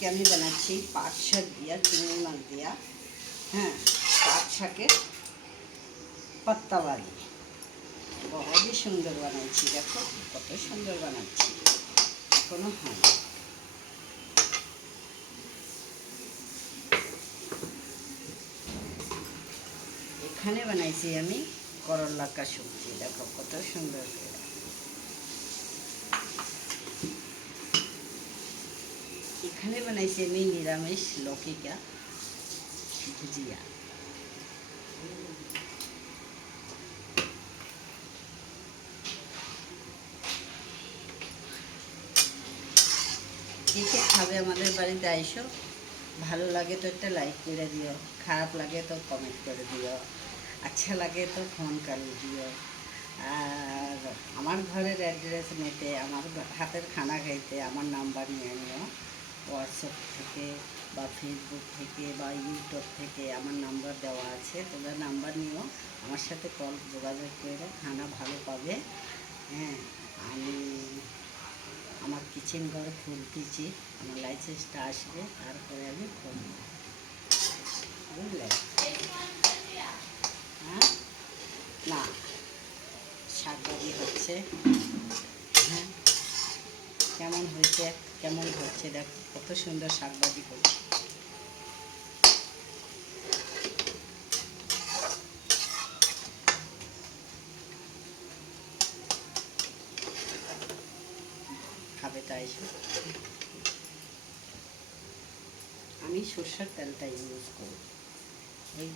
আজকে আমি বানাচ্ছি পাট শাক দিয়া, চিংড়ি মাছ দিয়া, হ্যাঁ, পাট শাকের পাত্তাবাড়ি। বড়ই সুন্দর বানাচ্ছি, দেখো কত সুন্দর বানাচ্ছি, এখনো হয়। এখানে বানাইছি আমি করল্লাকা সবজি, দেখো কত সুন্দর করে। এখানে বানাইছি আমি নিরামিষ লৌকিকা ভুজিয়া। কে কে খাবে আমাদের বাড়িতে আইসো। ভালো লাগে তো একটা লাইক করে দিও, খারাপ লাগে তো কমেন্ট করে দিও, আচ্ছা লাগে তো ফোন করে দিও। আর আমার ঘরের অ্যাড্রেস নিতে, আমার হাতের খানা খাইতে আমার নাম্বার নিয়ে নিও। হোয়াটসঅ্যাপ থেকে বা ফেসবুক থেকে বা ইউটিউব থেকে আমার নাম্বার দেওয়া আছে, তোমরা নাম্বার নিও, আমার সাথে কল যোগাযোগ করে খানা ভালো পাবে। হ্যাঁ, আমি আমার কিচেন ঘরে খুলতেছি, আমার লাইসেন্সটা আসবে, তারপরে আমি খুলব, বুঝলে? হ্যাঁ, না শাকবাজি হচ্ছে, হ্যাঁ, কেমন হয়েছে কেমন হচ্ছে দেখো, কত সুন্দর শাকবাজি করছে। খাবে তাই, আমি সরষের তেলটা ইউজ করি। এই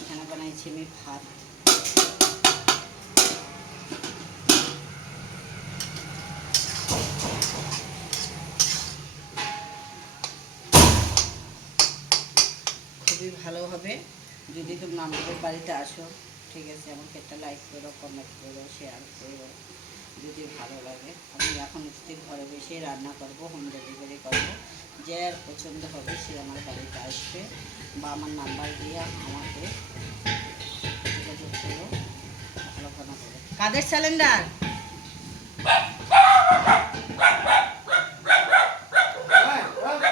এখানে বানাইছি আমি ভাত, খুবই ভালো হবে যদি তুমি আমাদের বাড়িতে আসো। ঠিক আছে, আমাকে একটা লাইক করো, কমেন্ট করো, শেয়ার করো যদি ভালো লাগে। আমি এখন স্থির ঘরে বসে রান্না করব, হোম ডেলিভারি করবো। যে আর পছন্দ হবে সে আমার বাড়িতে আসবে বা আমার নাম্বার দিয়ে আমাকে যোগাযোগ করো, ভালো খানা করো। কাদের সিলিন্ডার?